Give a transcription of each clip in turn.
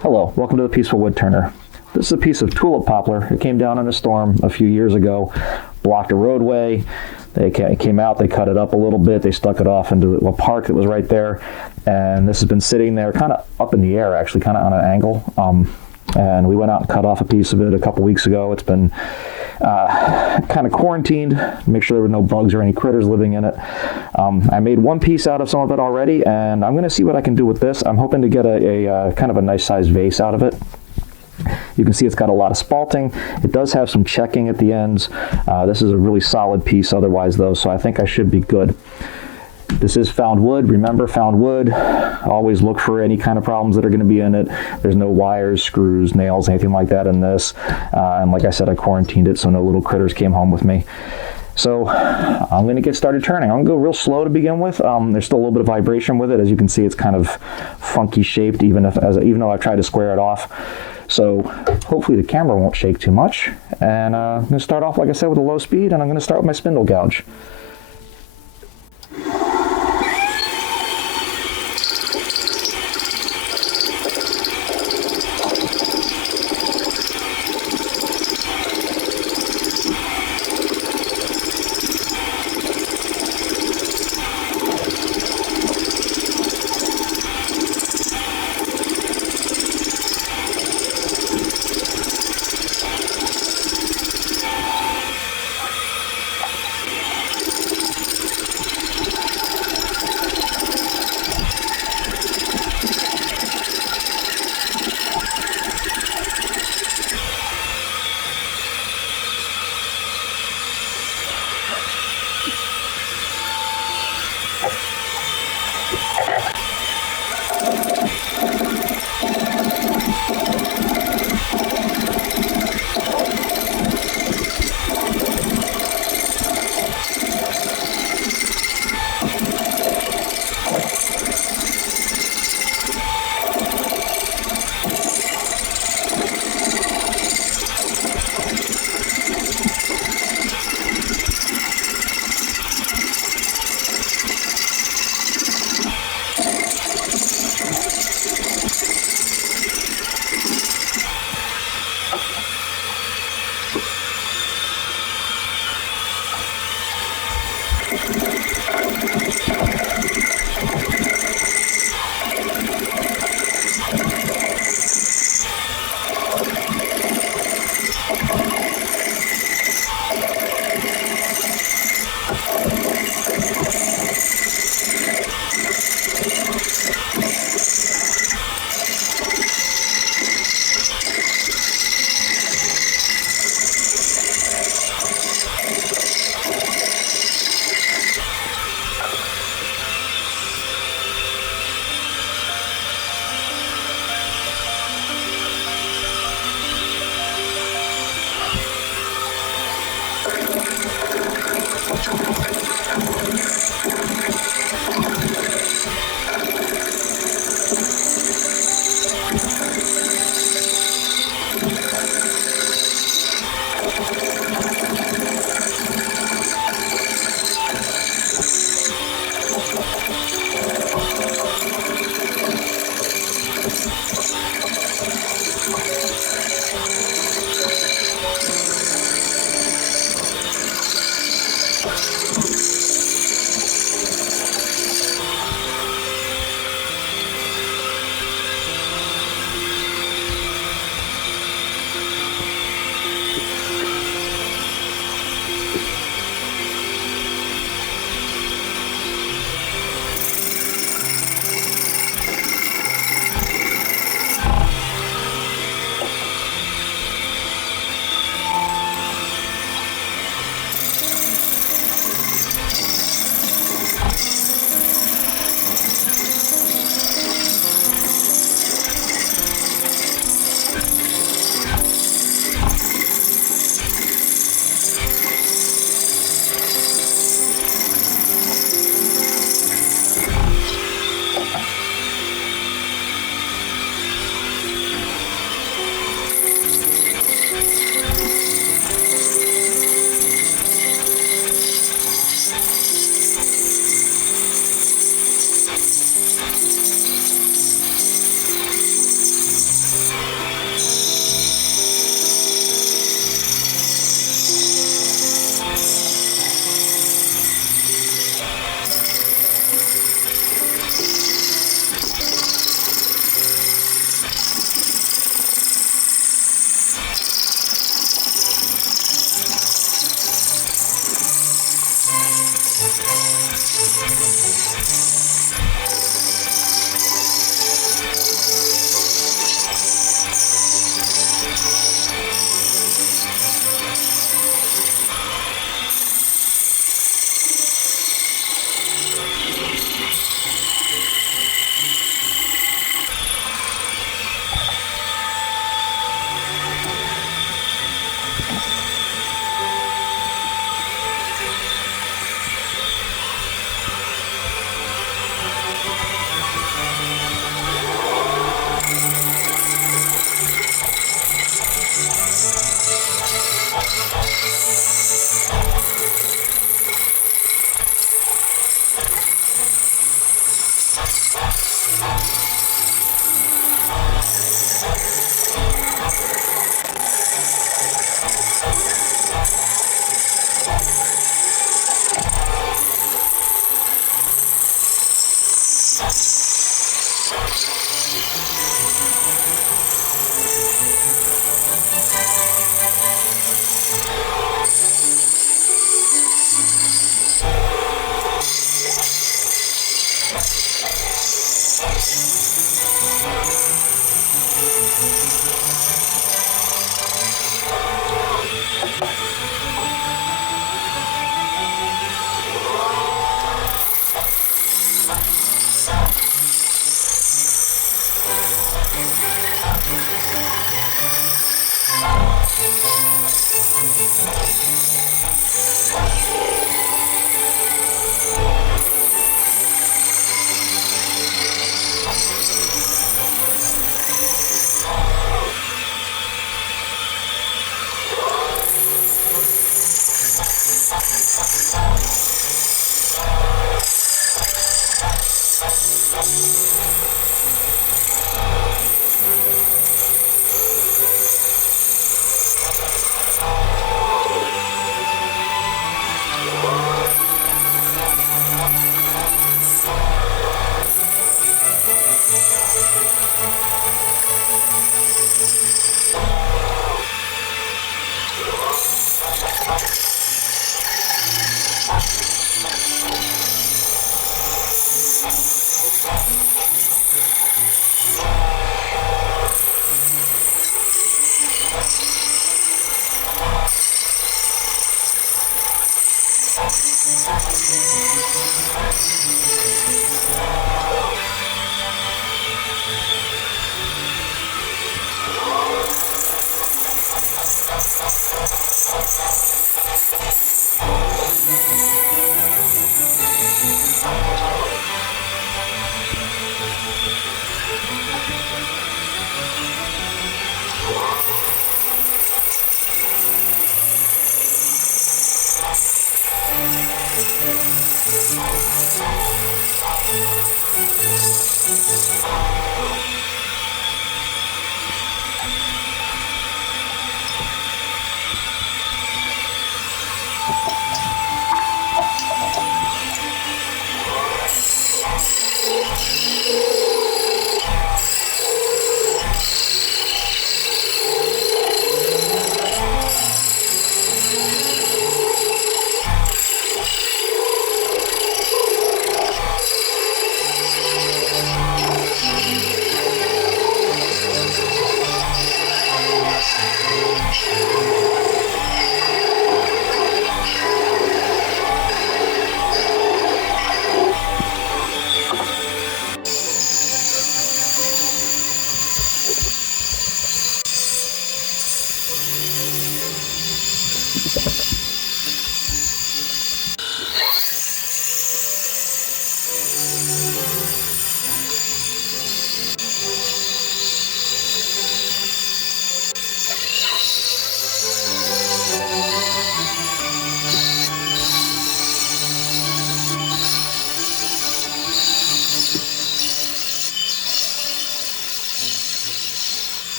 Hello, welcome to the Peaceful Wood Turner. This is a piece of tulip poplar. It came down in a storm a few years ago, blocked a roadway. They came out, they cut it up a little bit, they stuck it off into a park that was right there, and this has been sitting there kind of up in the air, actually, kind of on an angle. And we went out and cut off a piece of it a couple weeks ago. It's been kind of quarantined to make sure there were no bugs or any critters living in it. I made one piece out of some of it already, and I'm going to see what I can do with this. I'm hoping to get a kind of a nice sized vase out of it. You can see it's got a lot of spalting. It does have some checking at the ends. This is a really solid piece otherwise though, so I think I should be good. This is found wood. Remember, found wood. Always look for any kind of problems that are going to be in it. There's no wires, screws, nails, anything like that in this. And like I said, I quarantined it so no little critters came home with me. So I'm going to get started turning. I'm going to go real slow to begin with. There's still a little bit of vibration with it. As you can see, it's kind of funky shaped even though I've tried to square it off. So hopefully the camera won't shake too much. And I'm going to start off, like I said, with a low speed, and I'm going to start with my spindle gouge.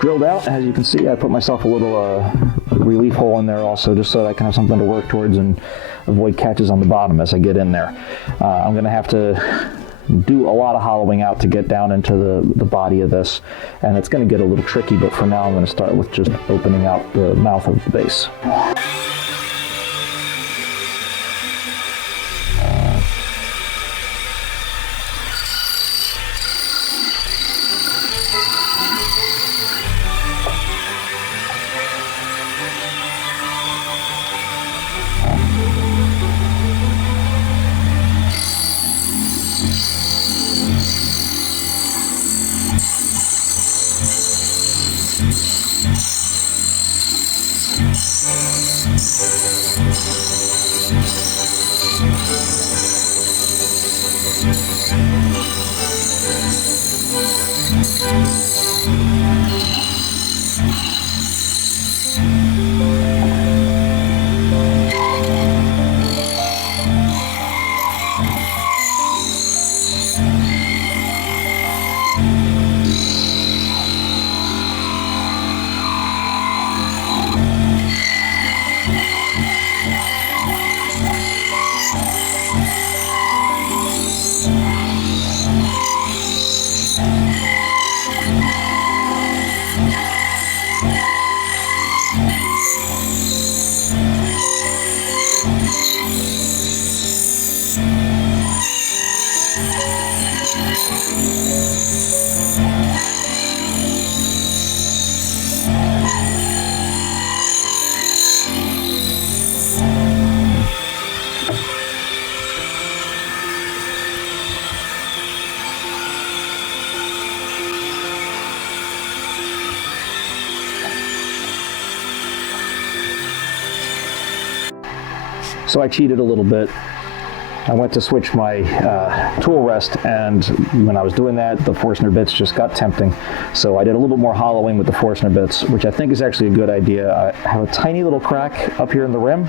Drilled out. As you can see, I put myself a little relief hole in there also, just so that I can have something to work towards and avoid catches on the bottom as I get in there. I'm going to have to do a lot of hollowing out to get down into the body of this, and it's going to get a little tricky, but for now I'm going to start with just opening out the mouth of the base. So I cheated a little bit. I went to switch my tool rest, and when I was doing that, the Forstner bits just got tempting. So I did a little bit more hollowing with the Forstner bits, which I think is actually a good idea. I have a tiny little crack up here in the rim,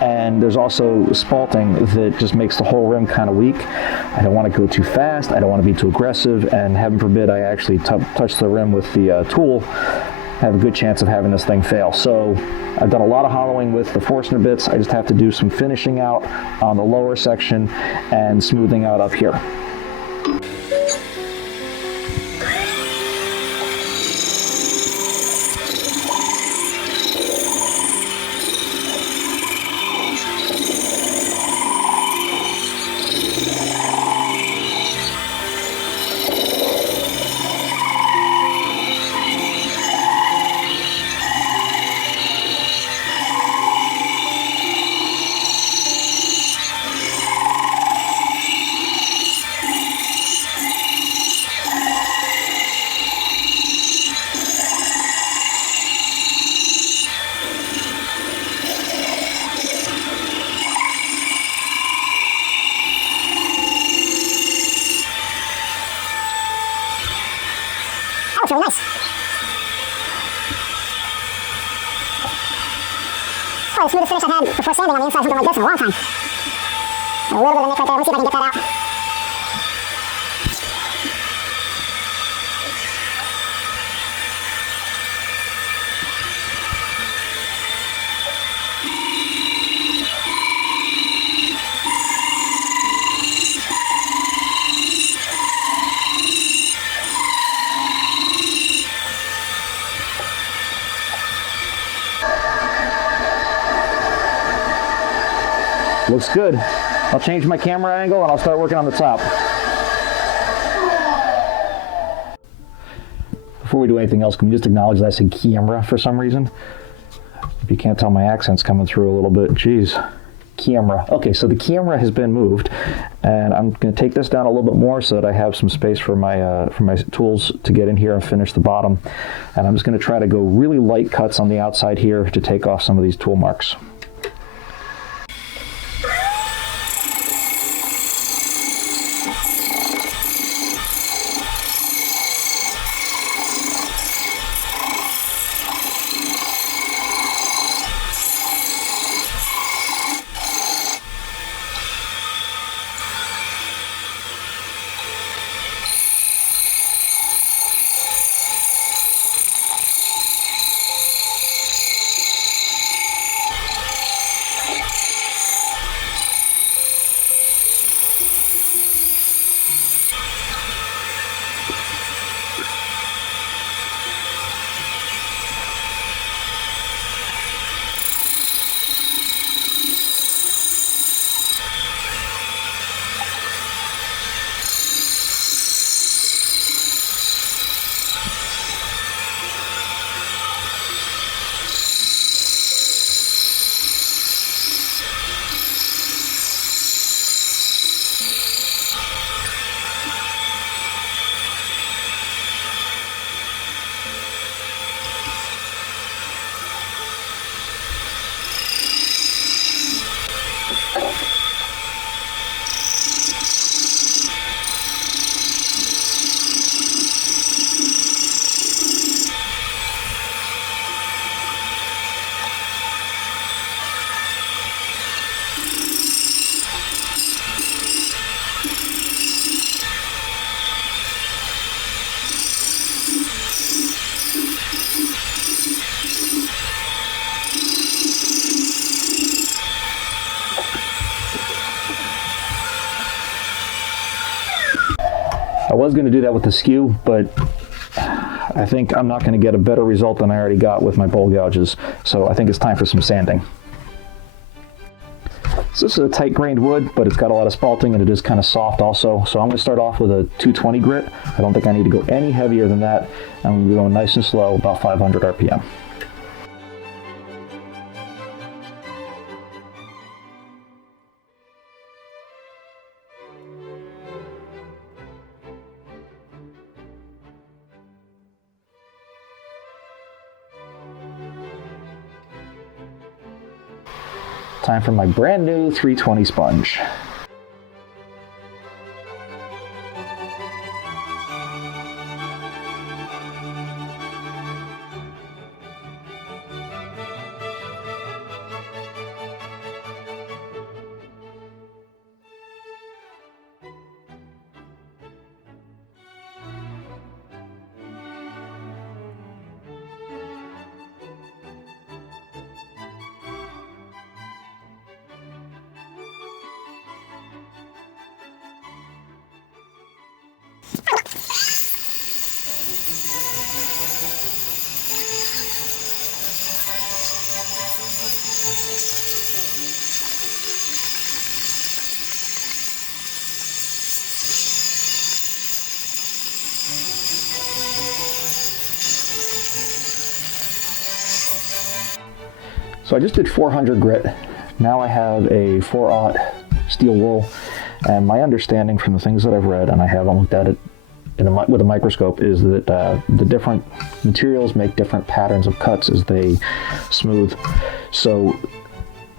and there's also spalting that just makes the whole rim kind of weak. I don't want to go too fast, I don't want to be too aggressive, and heaven forbid I actually touch the rim with the tool. I have a good chance of having this thing fail. So I've done a lot of hollowing with the Forstner bits. I just have to do some finishing out on the lower section and smoothing out up here. That looks really nice. Probably the smoothest finish I've had before sanding on the inside of something like this in a long time. A little bit of nick right there. Let me see if I can get that out. Looks good. I'll change my camera angle and I'll start working on the top. Before we do anything else, can we just acknowledge that I said camera for some reason? If you can't tell, my accent's coming through a little bit. Jeez. Camera. Okay, so the camera has been moved, and I'm going to take this down a little bit more so that I have some space for my tools to get in here and finish the bottom. And I'm just going to try to go really light cuts on the outside here to take off some of these tool marks. I was going to do that with the skew, but I think I'm not going to get a better result than I already got with my bowl gouges, so I think it's time for some sanding. So this is a tight grained wood, but it's got a lot of spalting and it is kind of soft also, so I'm going to start off with a 220 grit. I don't think I need to go any heavier than that. I'm going to be going nice and slow, about 500 RPM. Time for my brand new 320 sponge. So I just did 400 grit. Now I have a 4/0 steel wool, and my understanding from the things that I've read, and I haven't looked at it with a microscope, is that the different materials make different patterns of cuts as they smooth. So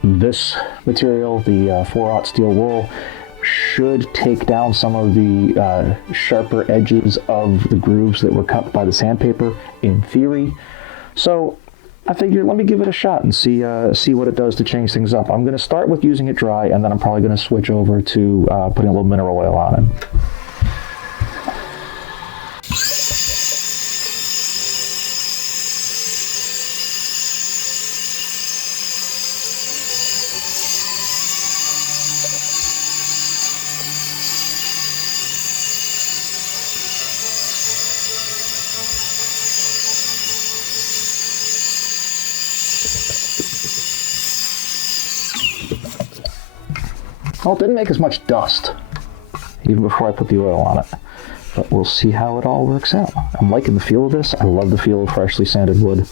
this material, the 4/0 steel wool, should take down some of the sharper edges of the grooves that were cut by the sandpaper, in theory. So I figured, let me give it a shot and see what it does to change things up. I'm going to start with using it dry, and then I'm probably going to switch over to putting a little mineral oil on it. Well, it didn't make as much dust, even before I put the oil on it, but we'll see how it all works out. I'm liking the feel of this. I love the feel of freshly sanded wood.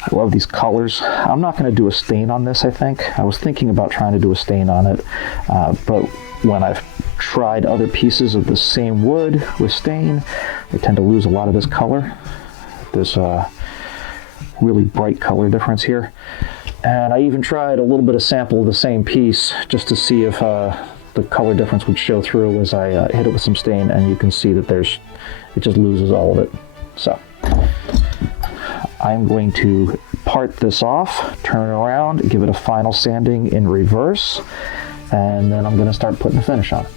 I love these colors. I'm not going to do a stain on this, I think. I was thinking about trying to do a stain on it, but when I've tried other pieces of the same wood with stain, they tend to lose a lot of this color. This really bright color difference here. And I even tried a little bit of sample of the same piece just to see if the color difference would show through as I hit it with some stain, and you can see that it just loses all of it. So I'm going to part this off, turn it around, give it a final sanding in reverse, and then I'm going to start putting the finish on it.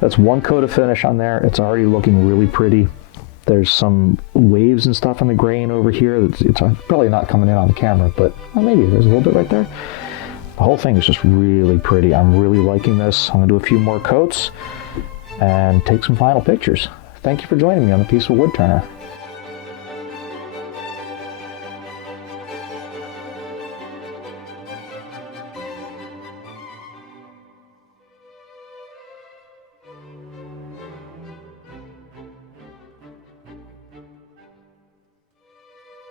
That's one coat of finish on there. It's already looking really pretty. There's some waves and stuff on the grain over here. It's probably not coming in on the camera, but well, maybe there's a little bit right there. The whole thing is just really pretty. I'm really liking this. I'm gonna do a few more coats and take some final pictures. Thank you for joining me on the Piece of Wood Turner.